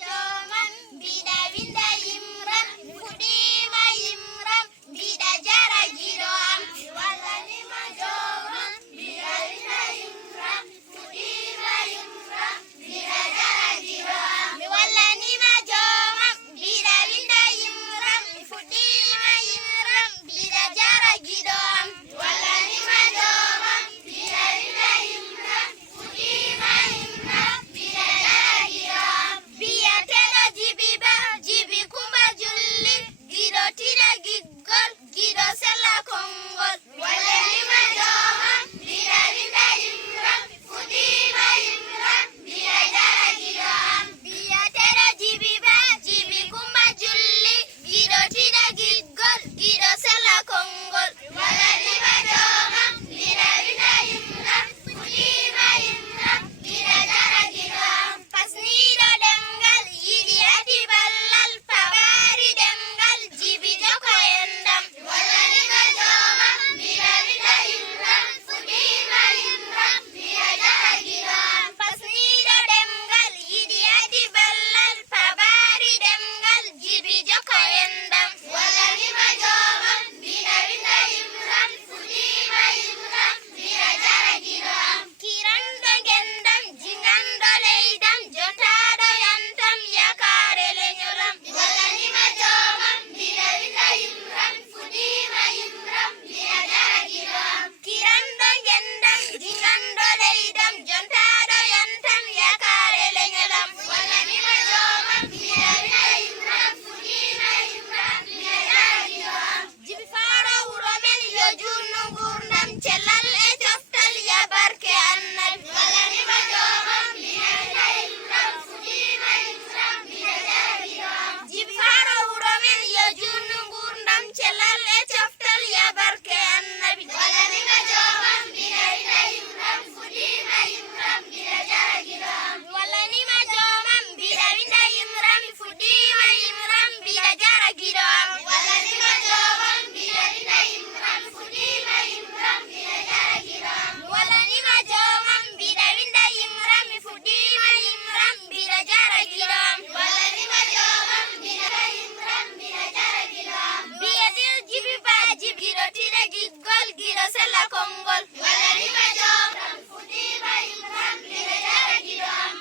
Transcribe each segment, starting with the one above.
joman bida winda yimram fudima yimram bida jara gido am walla ni ma joman bida winda yimram fudima yimram bida jara gido am walla ni ma joman bida winda yimram fudima yimram bida jara gido am walla ni ma joman bida winda yimram fudima yimram bida jara gido am biya telo jibiba jibi kumba julli gido tida giggol gido sella kongol walla ni ma joman bida winda yimram fudima yimram bida jara gido am biya telo jibiba jibi kumba julli gido tida giggol gido sella kongol walla ni ma joman bida winda yimram fudima yimram bida jara gido am pasnido demgal yidi adi ballal pabari demgal jibi joko endam walla ni ma joman bida winda yimram fudima yimram bida jara gido am pasnido demgal yidi adi ballal pabari demgal jibi joko endam walla ni ma joman bida winda yimram fudima yimram bida jara gido am kirando gendam jingando leydam jotado yantam yakare lenyolam walla ni ma joman bida winda yimram fudima yimram bida jara gido am kirando gendam jingando leydam jotado yantam yakare lenyolam walla ni ma joman bida winda yimram fudima yimram bida jara gido am jibi faro wuro men yo junno gurdam celal e coftal ya barke annabi walla ni ma joman bida winda yimram fudima yimram bida jara gido am jibi faro wuro men yo junno gurdam celal e coftal ya barke annabi walla ni ma joman bida winda yimram fudima yimram bida jara gido am walla ni ma joman bida winda yimram fudima yimram bida jara gido am walla ni ma joman bida winda yimram fudima yimram bida jara gido am walla ni ma joman bida winda yimram fudima yimram bida jara gido am walla ni ma joman bida yimram bida jara gido am biya dil jibi ba jib gido tida giggol gido sella kongol walla ni ma joman fudima yimram bida jara gido am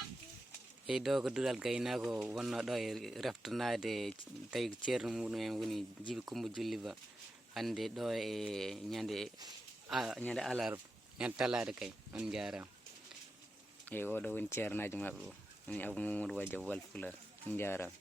e ɗo ko dural gaynako wonno ɗo e reftanade tawi ko ceerno muɗum en woni jibi kumba julli ba hande ɗo e ñande alarba ñande talade kay on jarama e oɗo woni ceernajo mabɓe o woni Abou Mamadou Wadja Wal Fular on jarama.